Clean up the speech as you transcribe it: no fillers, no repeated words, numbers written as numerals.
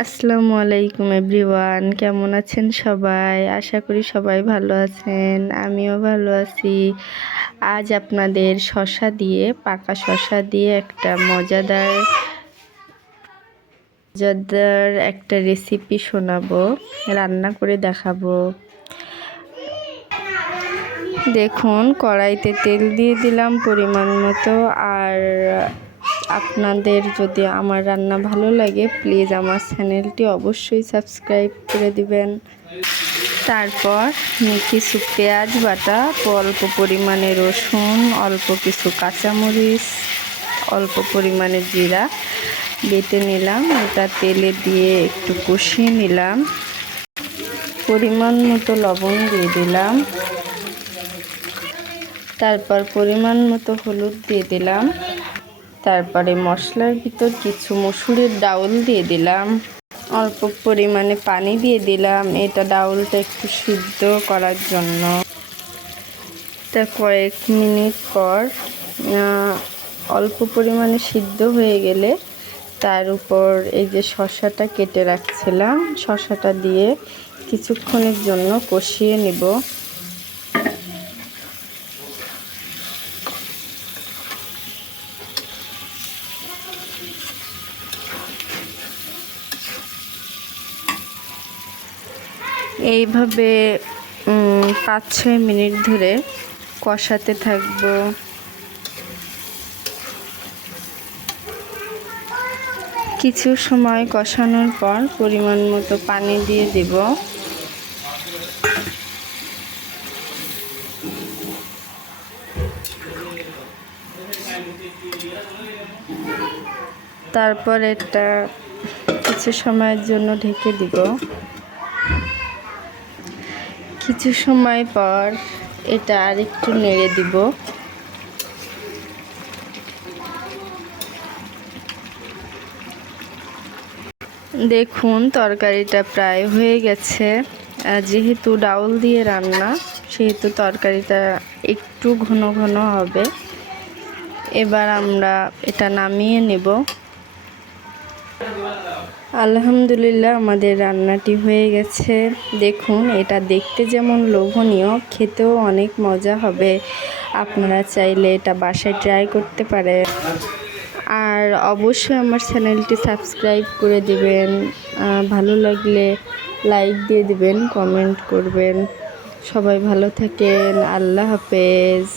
আসসালামু আলাইকুম এভরিওয়ান, কেমন আছেন সবাই? আশা করি সবাই ভালো আছেন, আমিও ভালো আছি। আজ আপনাদের পাকা শসা দিয়ে একটা মজাদার একটা রেসিপি শোনাবো, রান্না করে দেখাবো। দেখুন, কড়াইতে তেল দিয়ে দিলাম পরিমাণ মতো। আর আপনাদের যদি আমার রান্না ভালো লাগে, প্লিজ আমার চ্যানেলটি অবশ্যই সাবস্ক্রাইব করে দিবেন। তারপর কিছু পেঁয়াজ বাটা, অল্প পরিমাণে রসুন, অল্প কিছু কাঁচামরিচ, অল্প পরিমাণে জিরা বেটে নিলাম। এটা তেলে দিয়ে একটু কষিয়ে নিলাম। পরিমাণ মতো লবণ দিয়ে দিলাম। তারপর পরিমাণ মতো হলুদ দিয়ে দিলাম। তারপরে মশলার ভিতর কিছু মসুরের ডাউল দিয়ে দিলাম। অল্প পরিমাণে পানি দিয়ে দিলাম এটা ডাউলটা একটু সিদ্ধ করার জন্য। তা কয়েক মিনিট পর অল্প পরিমাণে সিদ্ধ হয়ে গেলে তার উপর এই যে শসাটা কেটে রাখছিলাম, শসাটা দিয়ে কিছুক্ষণের জন্য কষিয়ে নিব। এইভাবে 5-6 মিনিট ধরে কষাতে থাকবো। কিছু সময় কষানোর পর পরিমাণ মতো পানি দিয়ে দেব। তারপর এটা কিছু সময়ের জন্য ঢেকে দিব। কিছু সময় পর এটা আরেকটু নেড়ে দিব। দেখুন, তরকারিটা প্রায় হয়ে গেছে। যেহেতু ডাউল দিয়ে রান্না, সেহেতু তরকারিটা একটু ঘন ঘন হবে। এবার আমরা এটা নামিয়ে নেব। আলহামদুলিল্লাহ, আমাদের রান্নাটি হয়ে গেছে। দেখুন, এটা দেখতে যেমন লোভনীয়, খেতেও অনেক মজা হবে। আপনারা চাইলে এটা বাসায় ট্রাই করতে পারেন। আর অবশ্যই আমার চ্যানেলটি সাবস্ক্রাইব করে দিবেন। ভালো লাগলে লাইক দিয়ে দিবেন, কমেন্ট করবেন। সবাই ভালো থাকেন। আল্লাহ হাফেজ।